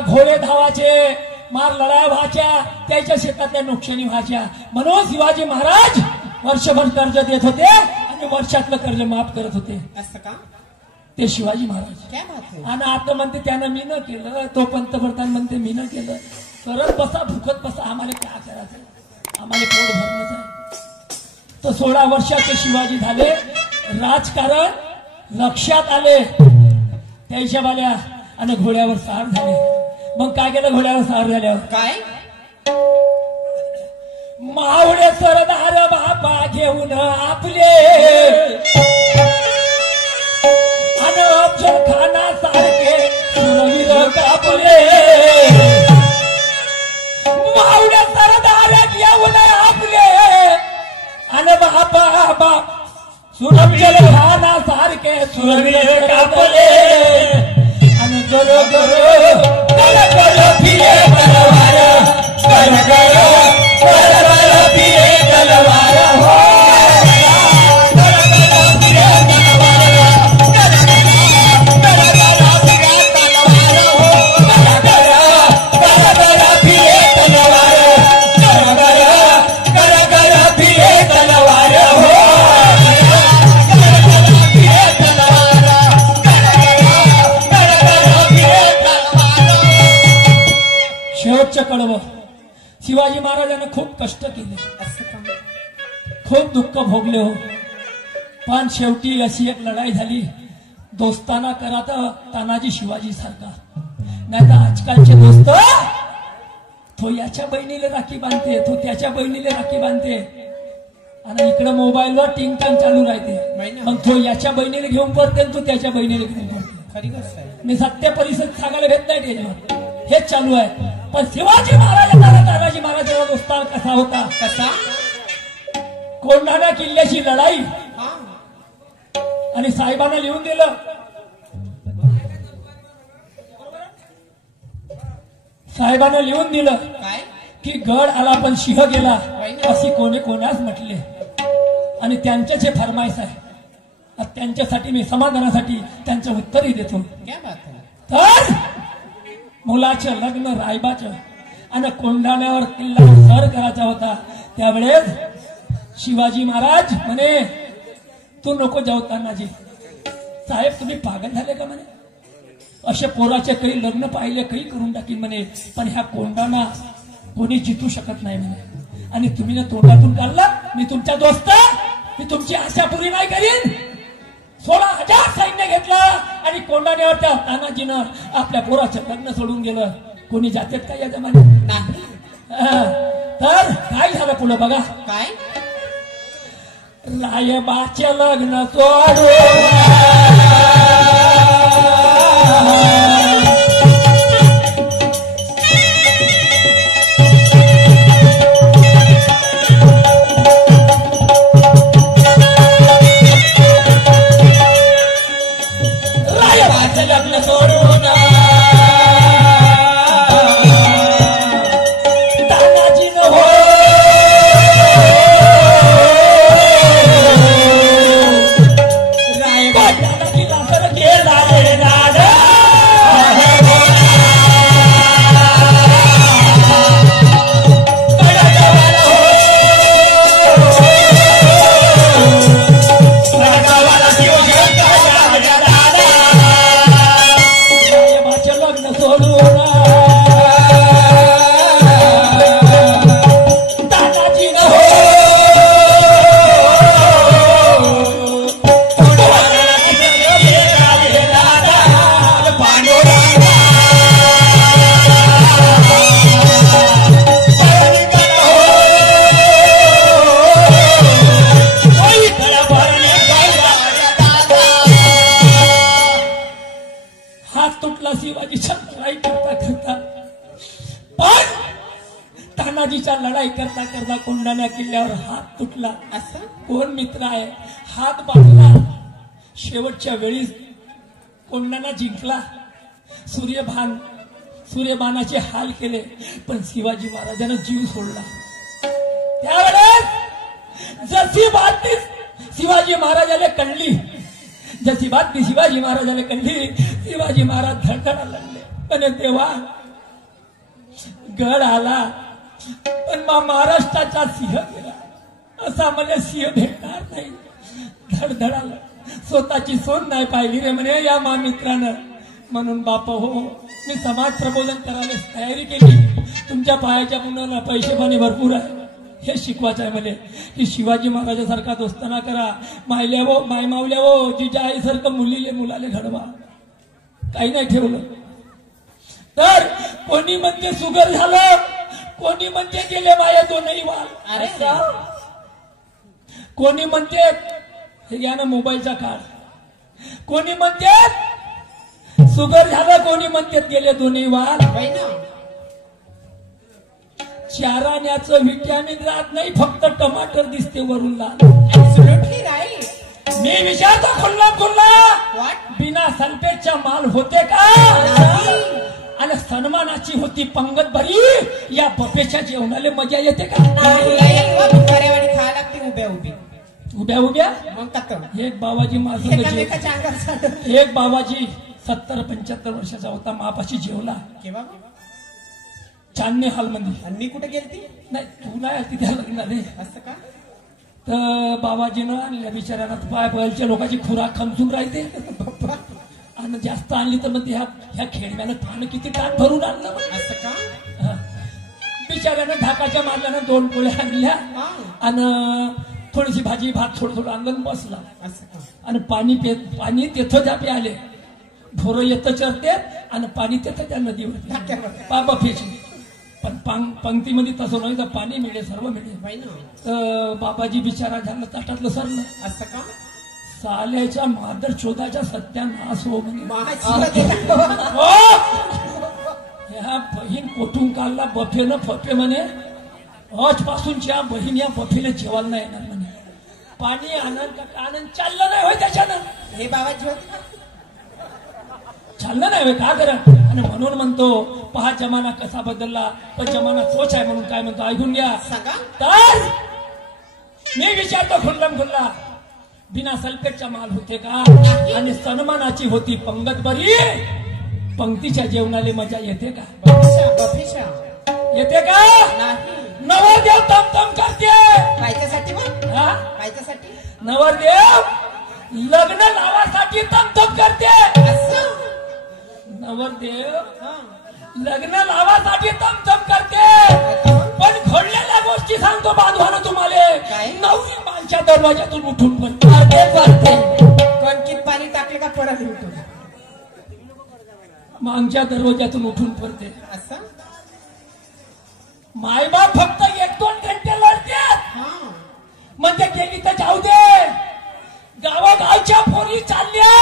घोडे धावाचे, मार लढाया व्हायच्या, त्याच्या शेतातल्या नुकसानी व्हायच्या. म्हणून शिवाजी महाराज वर्षभर कर्ज देत होते आणि वर्षातलं कर्ज माफ करत होते. असं का? ते शिवाजी महाराज. क्या बात है? आणि आता म्हणते त्यानं मी न केलं, तो पंतप्रधान म्हणते मी न केलं. करत बसा, भुकत बसा, आम्हाला काय करायचं, आम्हाला पोट भरणंच आहे. तर 16 वर्षाचे शिवाजी झाले. राजकारण लक्षात आले त्या हिशोबाल्या आणि घोड्यावर सवार झाले. मग काय केलं घोड्यावर सवार झाल्यावर? काय? मावळे सरदार बाबा घेऊन आपले आणि अफजल खाना सारखे सुरवीर कापले. मावळे सरदार घेऊन आपले आणि बाबा सुरवीर खाना सारखे सुरवीर कापले. आणि गरो गरो गरो गरो फिरे तलवार, गरो गरो गरो गरो फिरे तलवार हो. शेवटचं कडवं शिवाजी महाराजांना खूप कष्ट केले, खूप दुःख भोगले हो. पण शेवटी अशी एक लढाई झाली. दोस्ताना करा तर तानाजी शिवाजी सारखा, नाही तर आजकालचे दोस्त तो याच्या बहिणीला राखी बांधते, तो त्याच्या बहिणीला राखी बांधते आणि इकडे मोबाईलवर टिंग टांग चालू राहते. मग तो याच्या बहिणीला घेऊन पडते, तो त्याच्या बहिणीला घेऊन पडते. खरी गोष्ट आहे. मी सत्य परिस्थिती सांगायला भेट नाही त्याच्यावर, हेच चालू आहे. पण शिवाजी महाराजांना तानाजी महाराजांचा दोस्तार कसा होता? कसा? कोंढाणा किल्ल्याची लढाई हा. आणि साहेबांना लिहून दिलं, साहेबांना लिहून दिलं काय? की गड आला पण सिंह गेला, अशी कोणी कोणास म्हटले. आणि त्यांचेच हे फरमाईश आहे. त्यांच्यासाठी मी समाधानासाठी त्यांचं उत्तरही देतो. क्या बात है? तर मुलाचं लग्न रायबाचं आणि कोंढाण्यावर किल्ला सर करायचा होता. त्यावेळेस शिवाजी महाराज म्हणे तू नको जाऊ तानाजी. साहेब तुम्ही पागल झाले का म्हणे, असे पोराचे काही लग्न पाहिले काही करून टाकीन म्हणे, पण ह्या कोंढाणा कोणी जितू शकत नाही म्हणे. आणि तुम्ही ना तोंडातून काढला, मी तुमच्या दोस्त, मी तुमची आशा पुरी नाही करीन. 16,000 सैन्य घेतलं आणि कोंढाण्यावर त्या तानाजीनं आपल्या पोराचं लग्न सोडून गेलं. कोणी जातात का या जमान्यात? नाही. तर काय झालं पुढं बघा. काय? रायबाचे लग्न सोडून लग्न सोडून तानाजीनं हो रायबाला किल्ला तर गेला रे राजा. लढाई करता करता कोंढाणा किल्ल्यावर हात तुटला. असं कोण मित्र आहे, हात बांधला. शेवटच्या वेळी कोंढाणा जिंकला. सूर्यबाणाचे हाल केले, पण शिवाजी महाराजांना जीव सोडला. त्यावेळेस जशी बातमी शिवाजी महाराजाला कळली, जशी बातमी शिवाजी महाराजाला कळली, शिवाजी महाराज धडधडा लागले. पण देवा गड आला पण महाराष्ट्राचा सिंह गेला. असा मला सिंह भेटणार नाही. धडधडाला स्वतःची सोन नाही पाहिली रे म्हणे या मित्रानं. म्हणून बापा हो मी समाज प्रबोधन करायला तयारी केली. तुमच्या पायाच्या मुलाला पैसे पाणी भरपूर आहे हे शिकवायचं आहे मला की शिवाजी महाराजासारखा दोस्ताना करा. माय मावल्या हो जिच्या आईसारखं मुलाले घडवा. काही नाही ठेवलं तर कोणी म्हणजे सुगर झालं, कोणी म्हणजे गेले माया दोनही वाल. अरे कोणी म्हणते हे घ्या ना मोबाईलचा काळ. कोणी म्हणते सुगर झालं, कोणी म्हणते गेले दोन्ही वाल. चाराण्याचं विटॅमिन राहत नाही, फक्त टमाटर दिसते वरून लाल. मी विचारतो खुल्ला बिना सल्फेटचा माल होते का? आणि सन्मानाची होती पंगत बरी, या बफेच्या जेवणाला मजा येते का? उभ्या उभ्या एक बाबाजी माझं एक बाबाजी 70-75 वर्षाचा होता. मापाशी जेवला चांदणे हॉल मध्ये. मी कुठे गेलती? नाही तू नाही आलती त्या लग्नाने. असं का? तर बाबाजीनं आणल्या बिचाऱ्याला पाय पळच्या लोकांची खुराक खमसून राहते आणि जास्त आणली तर मग ह्या खेळण्यानं खाणं किती टाक भरून आणलं. असं का? बिचाऱ्यानं ढाकाच्या मारल्यानं 2 पोळ्या आणल्या आणि थोडीशी भाजी भात थोडं आणलं बसला. आणि पाणी तेथं जापे आले. ढोरं येतं चरते आणि पाणी तेथं त्या नदीवर बफेची. पण पंक्तीमध्ये तसं नाही तर पाणी मिळेल सर्व मिळेल. तर बाबाजी बिचारा झालं ताटातलं सरलं. असं का? साल्याच्या मादर चोदाच्या सत्यानाश हो म्हणे. ह्या बहीण कोठून काढला बफेनं फफे म्हणे. आजपासूनच्या बहीण या बफेला जेवायला नाही येणार म्हणे. पाणी आनंद चाललं नाही होय त्याच्यानं. हे बाबाजी होते चाललं नाही होय का करा. आणि म्हणून म्हणतो पहा जमाना कसा बदलला पण जमाना तोच आहे. म्हणून काय म्हणतो ऐकून घ्या. तर मी विचारतो खुल्ला बिना सल्फेटचा माल होते का? आणि सन्मानाची होती पंगत बरी, पंक्तीच्या जेवणाला मजा येते का? येते का? नवरदेव तमतम करते. कायच्यासाठी? नवरदेव लग्न लावासाठी तमतम करते. नवरदेव लग्न लावासाठी तमतम करते. पण घडलेल्या गोष्टी सांगतो बांधवानं तुम्हाला. नवरी माणच्या दरवाजातून उठून पडते. कणकीत पाणी टाकले का परत उठून मागच्या दरवाजातून उठून पडते. असं मायबाप फक्त 1-2 घंटे लढतात म्हणजे गेली तर जाऊ दे. गावागावच्या पोरी चालल्या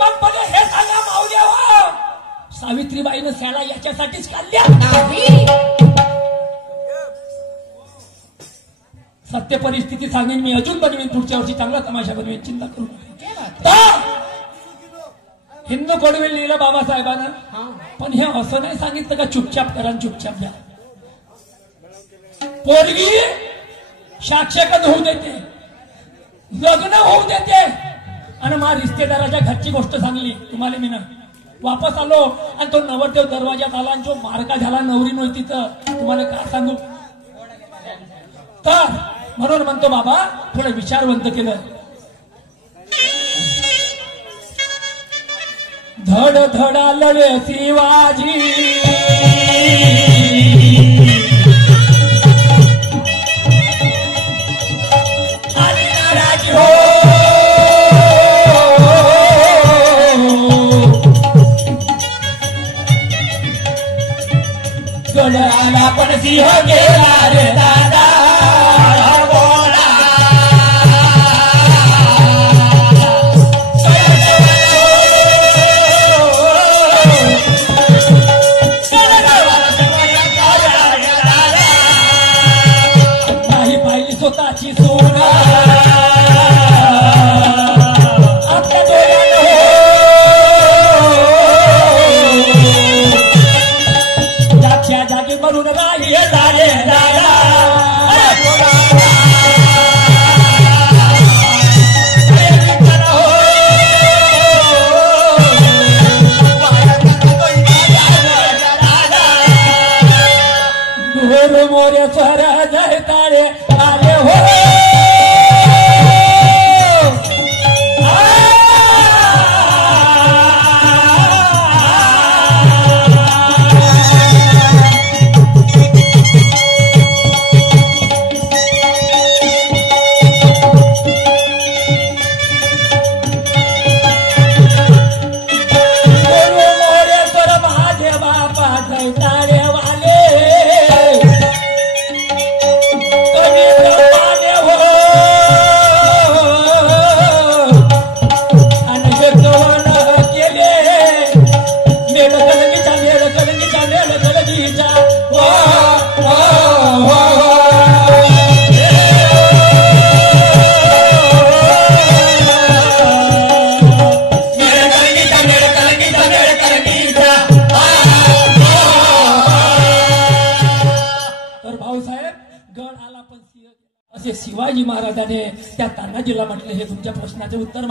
मग बघा हे सांगा मावल्या हो सावित्रीबाईनं शाळा याच्यासाठीच काढल्या. सत्य परिस्थिती सांगेन मी. अजून बनवेन पुढच्या वर्षी चांगला तमाशा बनवेन. चिंता करू नका. हिंदू कडवे लिहिलं बाबासाहेबांना. पण हे असं नाही सांगितलं का चुपचाप करा चुपचाप द्या. पोरगी साक्षगत होऊ देते, लग्न होऊ देते. आणि मला रिश्तेदाराच्या घरची गोष्ट सांगली तुम्हाला मी ना. वापस आलो आणि तो नवरदेव दरवाजात आला आणि जो मार्का झाला नवरी नव्हती तर तुम्हाला काय सांगू. तर म्हणून म्हणतो बाबा थोडं विचारवंत केलं. धड धडा लढे शिवाजी गडाला पण सिंह गेला रे दादा बोला. नाही पाहिली स्वतःची सोना आपल्या डोळ्यानं जागी मरून राही झाले दादा. मेळ जलदीचा वा वा वा तर भाऊसाहेब गड आला पण सिंह असे शिवाजी महाराजाने त्या तानाजीला म्हटले. हे तुमच्या प्रश्नाचे उत्तर